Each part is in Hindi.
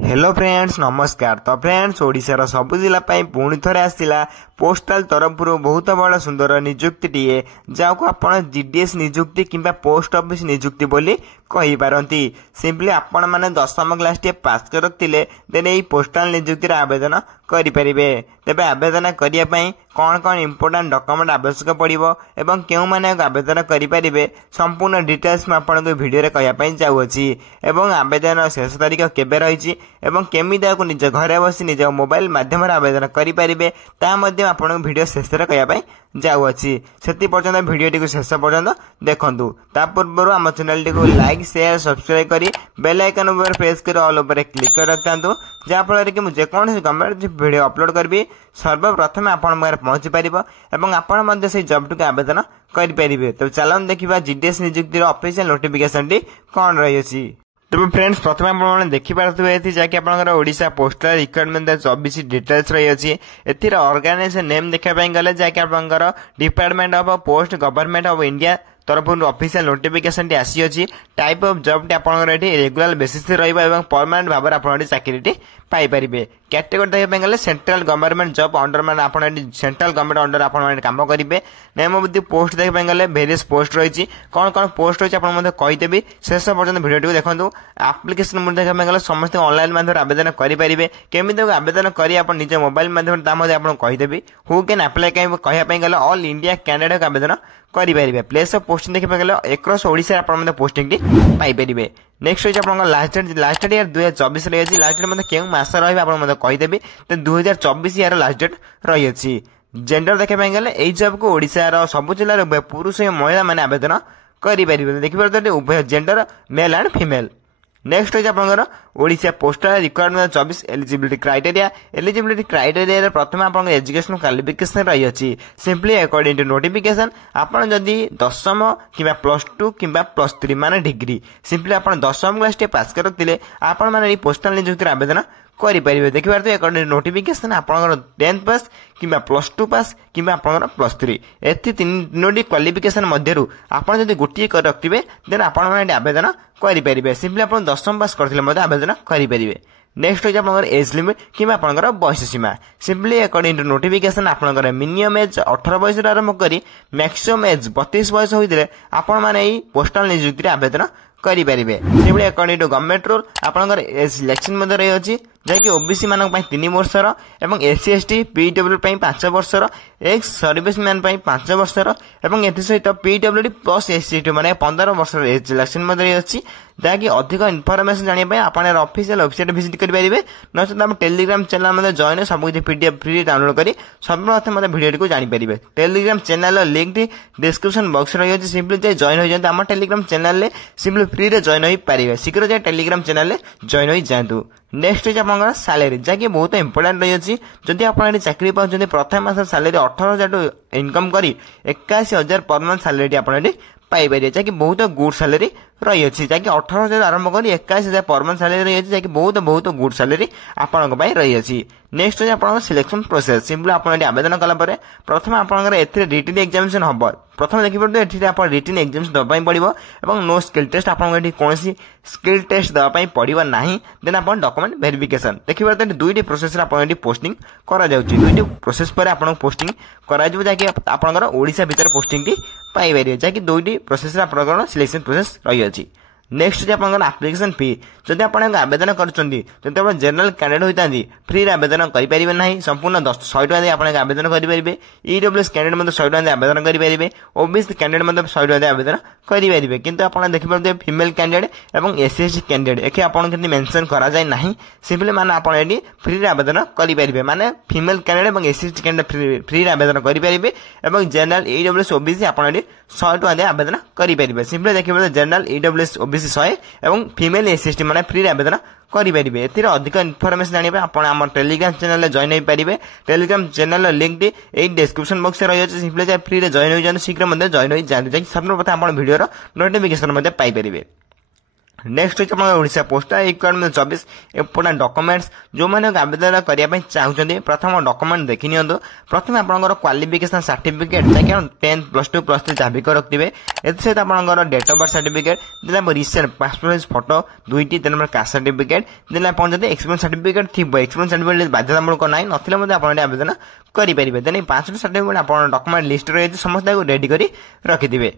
हेलो फ्रेंड्स नमस्कार। तो फ्रेंड्स ओडिशार सबु जिला पुणी थरे आसला पोस्टाल तरफ बहुत बड़ सुंदर निजुक्ति जहाँ आपण जीडीएस निजुक्ति किंबा पोस्ट ऑफिस निजुक्ति बोली कही पारती। सिंपली आपण माने 10वीं क्लास टे पास कर रखिले देन एई पोस्टाल निजुक्ति आवेदन करि परिबे। तेबे आवेदन करिया पई कौन कौन इंपोर्टेंट डॉक्यूमेंट आवश्यक पड़िबो एवं केउ माने आवेदन करि परिबे संपूर्ण डिटेल्स में आपण को वीडियो रे कहया पई जाउछि एवं आवेदन शेष तारीख केबे रहिछि एवं केमिदा को निज घरे बसी निज मोबाइल माध्यम आवेदन करि परिबे ता मध्ये आपण वीडियो शेष रे कहया पई जाउछि। सेति पर्यंत वीडियो टी शेष पर्यंत देखंतु। ता पूर्व हम चैनल टी को लाइक शेयर सब्सक्राइब करी बेल आइकन ऊपर प्रेस कर ऑल ऊपर क्लिक कर रखतांतु जा फल कि मुझे कौन गवर्नमेंट वीडियो अपलोड करबी सर्वप्रथम आपण पाखे पहुंची पारिबो एवं आपण मध्ये से जॉब टी आवेदन करि परिबे। तो चलन देखिबा जीडीएस नियुक्ति ऑफिशियल नोटिफिकेशन टी कोन रहिछि। तब फ्रेंड्स प्रथम आप देखिपे जहाँकि आप ओडिशा पोस्टल रिक्रुटमेंट 24 डिटेल्स रही एथिर ऑर्गेनाइजेशन नेम देखापी गले जहाँकि आप department of post government of India तरफ ऑफिशियल नोटिफिकेशन टी आसी अछि। टाइप ऑफ जॉब टी आपन रेगुलर बेसिस रहइबा एवं परमानेंट भाव आपन चाकरी टी पाई परिबे। कैटेगरी देखा गले सेंट्रल गवर्नमेंट जॉब अंडर मान आपन सेंट्रल गवर्नमेंट अंडर आपन काम करिवे। नेम ऑफ द पोस्ट देखा गले वेरियस पोस्ट रही कौन कौन पोस्ट रही आपन मते कहि देबी शेष पर्यंत वीडियो टी देखंतु। एप्लिकेशन मते देखा गले समस्त ऑनलाइन माध्यम आवेदन करि परिबे केमिति आवेदन करी आपन निज मोबाइल माध्यम ता मध्ये आपन कहि देबी हु कैन अप्लाई कहया पई गले ऑल इंडिया कैंडिडेट आवेदन करि परिबे। प्लेस ऑफ पोस्टिंग देखा गले एक्रॉस ओडिसा आपन पोस्टिंग टी पाई परिबे। नेक्स्ट होइछ आपन लास्ट डेट ईयर 2024 रही अछि। लास्ट डेट मते केउ मास रहबे आपन मते कहि देबी तो 2024 यार लास्ट डेट रही अछि। जेंडर देखा गले एई जॉब को ओडिसा रो सब जिल्ला रो पुरुष एवं महिला माने आवेदन करि परिबे। देखि परते उभय gender male and female. Next होइछ आपन Odisha postal requirement 24 eligibility criteria प्रथम आपन एजुकेशन क्वालिफिकेशन रही अछि। सिंपली अकॉर्डिंग टू नोटिफिकेशन आपन जदी 10वीं किबा +2 किबा +3 माने डिग्री सिंपली आपन 10वीं क्लास टे पास करथिले आपन माने पोस्टल नियुक्ति आवेदन करि परिबे। देखि परते अकॉर्डिंग टू नोटिफिकेशन आपन 10th पास किबा +2 पास किबा आपन +3 एथि तीनोटी क्वालिफिकेशन मध्यरु आपन जदी गोटिए कर रखिबे देन आपन माने आवेदन करि परिबे। सिंपली आपन 10वीं पास करथिले मध्ये आवेदन करि परिबे। नेक्स्ट होइछ आपन एज लिमिट किबा आपन बयस सीमा। सिंपली अकॉर्डिंग टू नोटिफिकेशन आपन मिनिमम एज 18 वर्ष आरंभ करी मैक्सिमम एज 32 वर्ष होइदिले आपन माने एई पोस्टल नियुक्ति आवेदन करि परिबे। सेबळे अकॉर्डिंग टू गवर्नमेंट रूल आपन एज सिलेक्शन मध्ये रही अछि जहाँकि ओबीसी मान 3 वर्षर एवं एससी एसटी पीडब्ल्यू 5 वर्षर एक्स सर्विस मैन 5 वर्षर एवं एथि सहित पीडब्ल्यूडी प्लस एससी माने 15 वर्षर एज सिलेक्शन मध्ये अछि। जहाँकि अधिक इनफॉरमेशन जानिबे आपण ऑफिशियल वेबसाइट विजिट करि परिबे नचेत हम टेलीग्राम चैनल मध्ये जॉइन सब किछि पीडीएफ फ्री डाउनलोड करी सर्वप्रथम मध्ये वीडियो को जानि परिबे। टेलीग्राम चैनल लिंक टी डिस्क्रिप्शन बॉक्स रही अछि। सिंपली जे जॉइन हो जंत हम टेलीग्राम चैनल ले सिंपली फ्री रे जॉइन होई परिबे। शीघ्र जे टेलीग्राम चैनल ले जॉइन होई जांतु। नेक्स्ट इज आपन सैलरी जहाँकि बहुत इंपोर्टेंट रही अछि। जदि आपन चाकरी पाउछन प्रथम मास सैलरी 18,000 इनकम करी 81,000 पर मंथ सैलरी आपन पाई परिबे जहाँकि बहुत गुड सैलरी रही अछि। जहाँकि 18,000 आरंभ करी 81,000 पर मंथ सैलरी रही अछि जहाँकि बहुत गुड सैलरी आपन पई रही अछि। नेक्स्ट इज आपन सिलेक्शन प्रोसेस। सिंपली आपन आवेदन कला परे प्रथम आपन एथि रिटन एग्जामिनेशन हबो। प्रथम देखि परते एथि आपन रिटन एग्जामिनेशन दबा पई पड़िबो एवं नो स्किल टेस्ट आपन एथि कोनसी स्किल टेस्ट दबा पई पड़िबो नाही। देन आपन डॉक्यूमेंट वेरिफिकेशन देखि परते दुईटी प्रोसेस रे आपन एथि पोस्टिंग करा जाउची। दुईटी प्रोसेस पर आपन पोस्टिंग करा जाउ जहाँकि आपन ओडिशा भीतर पोस्टिंग टी पाई परिबे जहाँकि दुईटी प्रोसेस रे आपन सिलेक्शन प्रोसेस रही अछि। नेक्स्ट जे आपन एप्लिकेशन फी जदि आपन आवेदन करचंदी जदि आपन जनरल कैंडिडेट होइतांदी फ्री आवेदन करि परिबे नाही संपूर्ण 100 टका दे आपन आवेदन करि परिबे। ईडब्ल्यूएस कैंडिडेट मध्ये 100 टका दे आवेदन करि परिबे। ओबीसी कैंडिडेट मध्ये 100 टका दे आवेदन करि परिबे। किंतु आपन देखि परते फीमेल कैंडिडेट एवं एससी कैंडिडेट एके आपन किंतु मेंशन करा जाय नाही। सिंपली माने आपन एडी फ्री आवेदन करि परिबे माने फीमेल कैंडिडेट एवं एससी कैंडिडेट फ्री आवेदन करि परिबे एवं जनरल ईडब्ल्यूएस ओबीसी आपन एडी 100 टका दे आवेदन करि परिबे। सिंपली देखि परते जनरल ईडब्ल्यूएस ओबीसी 100 एवं फीमेल एससी माने फ्री आवेदन करि परिबे। एथिर अधिक इन्फॉर्मेशन जानिबे आपण हमर टेलीग्राम चैनल ले जॉइन होई परिबे। टेलीग्राम चैनल लिंक टी ए डिस्क्रिप्शन बॉक्स रे रही अछि। सिंपली जे फ्री रे जॉइन होई जान शीघ्र मध्ये जॉइन होई जान जे सर्वप्रथम आपण वीडियो रो नोटिफिकेशन मध्ये पाई परिबे। नेक्स्ट होची आपण Odisha postal requirement 24 important documents जो माने आवेदन करिया पई चाहुचंदी प्रथम डॉक्यूमेंट देखि नियंतु प्रथम आपनकर क्वालिफिकेशन सर्टिफिकेट जाके 10 प्लस 2 प्लस 3 जाबी कर रखथिबे एत से आपनकर डेट ऑफ बर्थ सर्टिफिकेट देला रिसेंट पासपोर्ट साइज फोटो दुईटी देन नंबर कास्ट सर्टिफिकेट देला आपण जदि एक्सपीरियंस सर्टिफिकेट थिबो एक्सपीरियंस सर्टिफिकेट बाध्यतामूलक नाही नथिले मध्ये आपण आवेदन करि परिबे देन 5 सर्टिफिकेट आपण डॉक्यूमेंट लिस्ट रे समस्त रेडी करी रखि दिबे।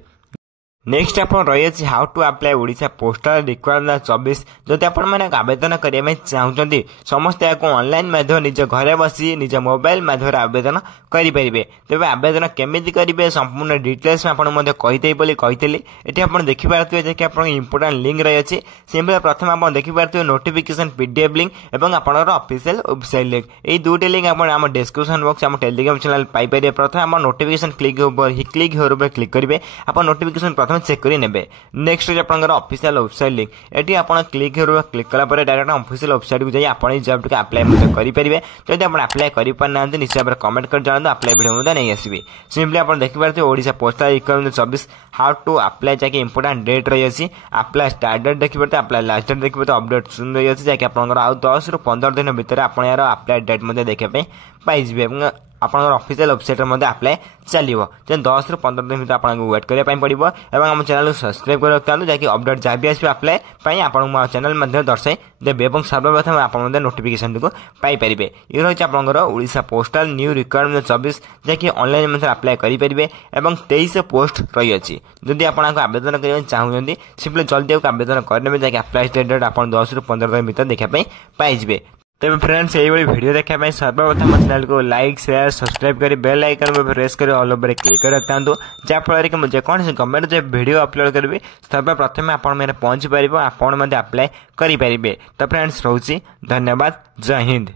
नेक्स्ट आपण रही how to apply Odisha postal requirement 24 जदि आपण माने आवेदन करिया चाहूचंती समस्त या ऑनलाइन माध्यम निज घरे बसी निज मोबाइल माध्यम आवेदन करि परिबे। तबे आवेदन केमिति करिवे संपूर्ण डिटेल्स में आपण मध्ये कहितै बोली कहितली एठी आपण देखि पारथिबे जे कि आपण इंपोर्टेंट लिंक रही अछि सिंपल प्रथम आपण देखि पारथिबे नोटिफिकेशन पीडीएफ लिंक एवं आपनर ऑफिशियल वेबसाइट लिंक एई दुटी लिंक आपण हम डिस्क्रिप्शन बॉक्स हम टेलीग्राम चैनल पाई परिबे। प्रथम आपण नोटिफिकेशन क्लिक होर क्लिक करिवे आपण नोटिफिकेशन प्रथम चेक करी नेबे। नेक्स्ट आपनकर ऑफिशियल वेबसाइट लिंक एटी आपण क्लिक करू क्लिक कला पर डायरेक्ट ऑफिशियल वेबसाइट को जाई आपण जॉब के अप्लाई मते करि परिबे। जदि आपण अप्लाई करि पन्ना निश्चय पर कमेंट कर जानतो अप्लाई वीडियो मते नै आसीबे। सिंपली आपण देखि पारते Odisha postal requirement 24 how to apply जाके इंपोर्टेंट डेट रही अछि अप्लाई स्टार्ट डेट देखि पारते अप्लाई लास्ट डेट देखि पारते अपडेट सुन रही अछि जाके आपनकर आ 10 रु 15 दिन भीतर आपण यार अप्लाई डेट मते देखि पे पाइ जिबे आपनकर ऑफिशियल वेबसाइट मध्ये अप्लाई चलिबो जे 10 रु 15 दिन भीतर आपन वेट करिया पई पड़िबो एवं हम चैनल को सब्सक्राइब कर रखतानु जाके अपडेट जा भी आसी अप्लाई पई आपन मो चैनल मध्ये दर्शाई देबे एवं सर्वप्रथम आपन मध्ये नोटिफिकेशन को पाई परिबे। ई रहछि आपनकर ओडिशा पोस्टल न्यू रिक्वायरमेंट 24 जाके ऑनलाइन मध्ये अप्लाई करि परिबे एवं 23 पोस्ट रही अछि। जदि आपन को आवेदन करिया चाहुचंदी सिंपली जल्दी आवेदन करनेबे जाके अप्लाई डेट आपन 10 रु 15 दिन भीतर देखा पई पाई जिबे। तब फ्रेंड्स यही वीडियो देखा सर्वप्रथम चैनल को लाइक शेयर सब्सक्राइब कर बेल आइकन में प्रेस कर ऑल ओवर क्लिक कर रखता जहाँफल कि मुझे कौन से गवर्नमेंट जो वीडियो अपलोड करी सर्वप्रथम आपण मेरे पहुंची पार आपण अप्लाई करें। तो फ्रेंड्स रोची धन्यवाद जय हिंद।